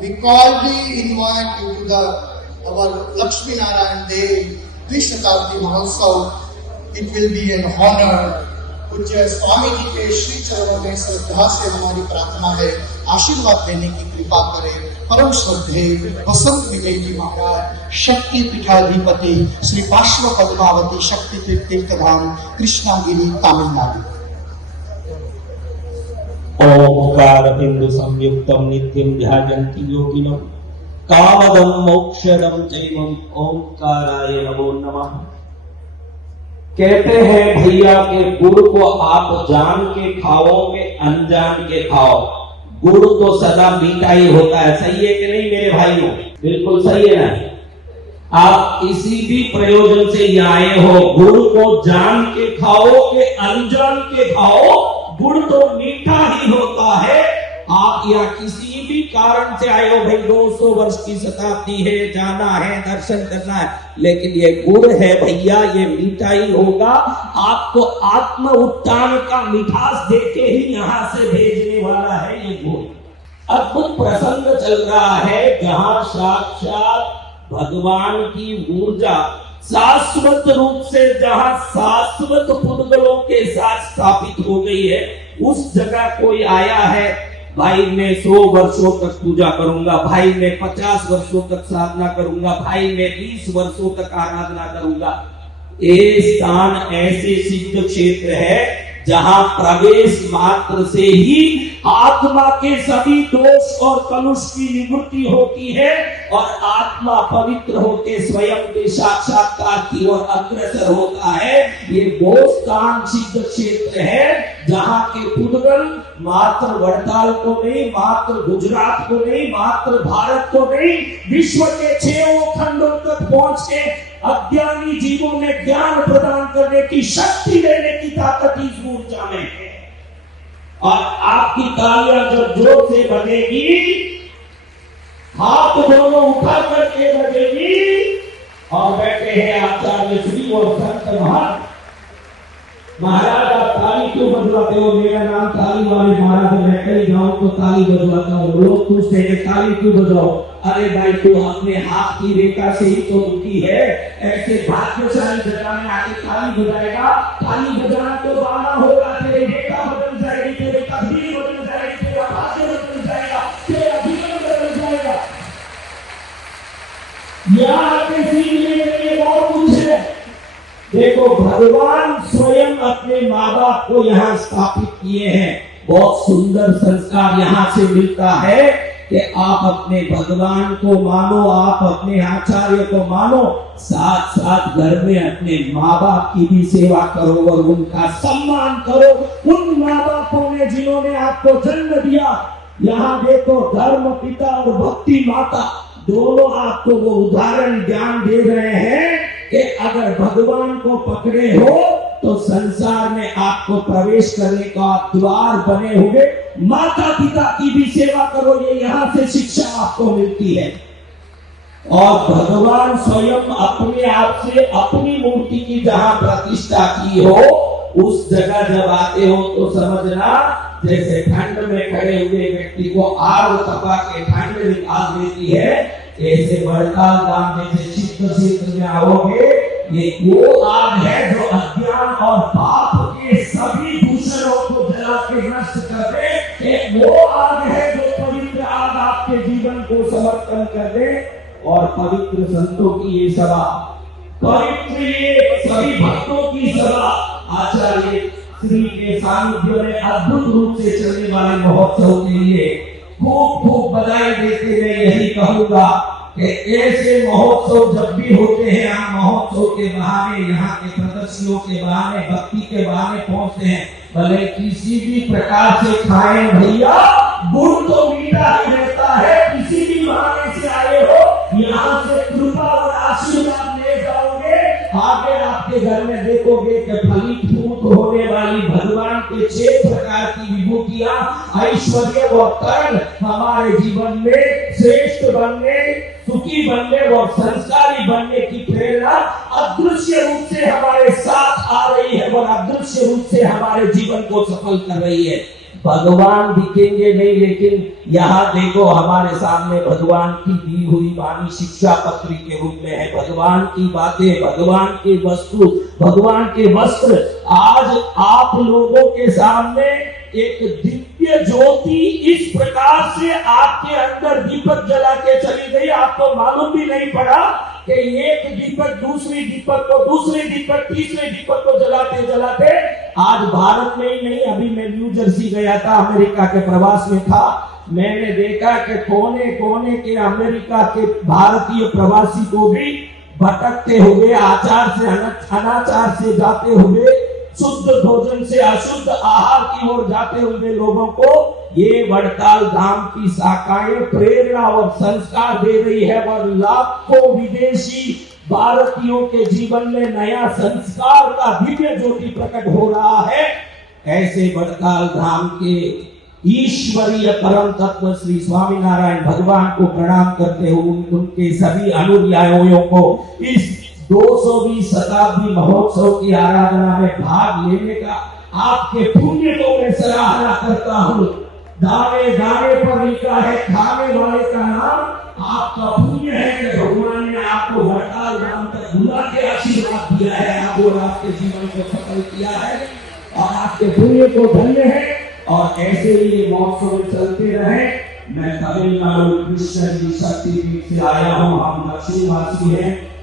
We cordially invite you to our Lakshmi Narayan Day Dvishatabdi Mahotsav. It will be an honor. पूज्य स्वामी जी के श्री चरणों में श्रद्धा से हमारी प्रार्थना है, आशीर्वाद देने की कृपा करें। परम श्रद्धेय बसंत विजय जी महाराज, शक्ति पीठाधिपति श्री पार्श्व पद्मावती शक्ति तीर्थधाम, कृष्णागिरी, तमिलनाडु। ओंकार बिंदु संयुक्तम नित्यं ध्यायन्ति योगिनः कामदं मोक्षदं चैवं ओंकाराय नमो नमः। कहते हैं भैया के गुड़ को आप जान के खाओगे, अनजान के खाओ। गुड़ तो सदा मीठा ही होता है, सही है कि नहीं मेरे भाइयों? बिल्कुल सही है ना। आप किसी भी प्रयोजन से यहाँ आए हो, गुड़ को जान के खाओ कि अनजान के खाओ, गुड़ तो मीठा ही होता है। आप यहाँ किसी भी कारण से आए हो, भाई 200 वर्ष की शताब्दी है, जाना है, दर्शन करना है, लेकिन ये गुड़ है भैया, ये मीठा ही होगा। आपको आत्म उत्थान का मिठास देके ही यहाँ से भेजने वाला है ये गुड़। अद्भुत प्रसंग चल रहा है जहाँ साक्षात भगवान की ऊर्जा शाश्वत रूप से जहाँ शाश्वत पुद्गलों के साथ स्थापित हो गई है, उस जगह कोई आया है, भाई मैं 100 वर्षों तक पूजा करूंगा, भाई मैं 50 वर्षों तक साधना करूंगा, भाई मैं 20 वर्षों तक आराधना करूंगा। ये स्थान ऐसे सिद्ध क्षेत्र है जहां प्रवेश मात्र से ही आत्मा के सभी दोष और कलुष की निवृत्ति होती है और आत्मा पवित्र होकर स्वयं के साक्षात्कार की ओर अग्रसर होता है। ये वो स्थान सिद्ध क्षेत्र है जहाँ के पुद्गल मात्र वड़ताल को नहीं, मात्र गुजरात को नहीं, मात्र भारत को नहीं, विश्व के 6 खंडों तक पहुंच के अज्ञानी जीवों में ज्ञान प्रदान करने की शक्ति देने की ताकत इस ऊर्जा में है। और आपकी तालियां जब जोर से बजेगी, हाथ दोनों उठा करके बजेगी, और बैठे हैं आचार्य श्री और संत महाराज, आप ताली क्यों बजवाते हो? मेरा नाम ताली वाले महाराज है, मैं कहीं जाऊं तो ताली बजवाता हूँ। लोग पूछते हैं ताली क्यों बजवाओ? अरे भाई तू अपने हाथ की रेखा से ही तो रुकी है, ऐसे भाग्यशाली जगह में आके ताली बजाएगा। ताली बजाना तो बाना होगा, तेरी रेखा बदल जाएगी, तेरी तकदीर बदल जाएगी, तेरा भाग्य बदल जाएगा, तेरा जीवन बदल जाएगा। यहाँ के सीखने के लिए बहुत कुछ है। देखो भगवान स्वयं अपने माँ बाप को यहाँ स्थापित किए हैं। बहुत सुंदर संस्कार यहाँ से मिलता है कि आप अपने भगवान को मानो, आप अपने आचार्य को मानो, साथ साथ घर में अपने माँ बाप की भी सेवा करो और उनका सम्मान करो। उन माँ बापों ने जिन्होंने आपको जन्म दिया, यहाँ देखो धर्म पिता और भक्ति माता दोनों आपको वो उदाहरण ज्ञान दे रहे हैं कि अगर भगवान को पकड़े हो तो संसार में आपको प्रवेश करने का द्वार बने हुए। माता पिता की भी सेवा करो, ये यहाँ से शिक्षा आपको मिलती है। और भगवान स्वयं अपने आप से अपनी मूर्ति की जहाँ प्रतिष्ठा की हो, उस जगह जब आते हो तो समझना जैसे ठंड में खड़े हुए व्यक्ति को आग तपा के ठंड निकाल देती है, ऐसे वड़ताल धाम जैसे चित्त क्षेत्र में आओगे, ये वो आग है जो अज्ञान और पाप के सभी दूषणों को जला के नष्ट कर दे। एक वो आग है जो पवित्र आग आपके जीवन को समर्पण कर दे। और पवित्र संतों की ये सभा, पवित्र ये सभी भक्तों की सभा, आचार्य श्री के सानिध्य में अद्भुत रूप से चलने वाले महोत्सव के लिए खूब खूब बधाई देते मैं यही कहूंगा कि ऐसे महोत्सव जब भी होते हैं, हम महोत्सव के बहाने, यहाँ के प्रदर्शनों के बहाने, भक्ति के बहाने पहुंचते हैं। भले किसी भी प्रकार से खाएं भैया, गुड़ तो मीठा ही रहता है। किसी भी बहाने से आए हो, यहाँ से कृपा और आशीर्वाद ले जाओगे। आगे आपके घर में देखोगे कि फलित फूट होने वाली भगवान के 6 प्रकार की विभूतियां, ऐश्वर्य और कर्म हमारे जीवन में श्रेष्ठ बनने, सुखी बनने और संस्कारी बनने की प्रेरणा अदृश्य रूप से हमारे साथ आ रही है और अदृश्य रूप से हमारे जीवन को सफल कर रही है। भगवान दिखेंगे नहीं, लेकिन यहाँ देखो हमारे सामने भगवान की दी हुई वाणी शिक्षा पत्री के रूप में है। भगवान की बातें, भगवान के वस्तु, भगवान के वस्त्र आज आप लोगों के सामने एक दिव्य ज्योति इस प्रकार से आपके अंदर दीपक जला के चली गई, आपको मालूम भी नहीं पड़ा कि एक दीपक दूसरी दीपक को, दूसरे दीपक तीसरे दीपक को जलाते जलाते आज भारत में ही नहीं, अभी मैं न्यू जर्सी गया था, अमेरिका के प्रवास में था, मैंने देखा कि कोने कोने के अमेरिका के भारतीय प्रवासी को भी भटकते हुए, आचार से अनाचार से जाते हुए, शुद्ध भोजन से अशुद्ध आहार की ओर जाते हुए लोगों को ये वड़ताल धाम की शाखाएं प्रेरणा और संस्कार दे रही है और लाखों विदेशी भारतीयों के जीवन में नया संस्कार का दिव्य ज्योति प्रकट हो रहा है। ऐसे वड़ताल धाम के ईश्वरीय परम तत्व श्री स्वामीनारायण भगवान को प्रणाम करते हुए उनके सभी अनुयायियों को इस 220 शताब्दी महोत्सव की आराधना में भाग लेने का आपके पुण्य को मैं सराहना करता हूँ। दाने दाने पर लिखा है खाने वाले का नाम, आपका पुण्य है कि भगवान ने आपको वड़ताल धाम तक बुला के आशीर्वाद दिया है, आपको आपके जीवन को सफल किया है और आपके पुण्य को धन्य है। और ऐसे ही ये महोत्सव चलते रहे। मैं तमिलनाडु कृष्ण जी शक्ति से आया हूँ, हम दक्षिणवासी हैं।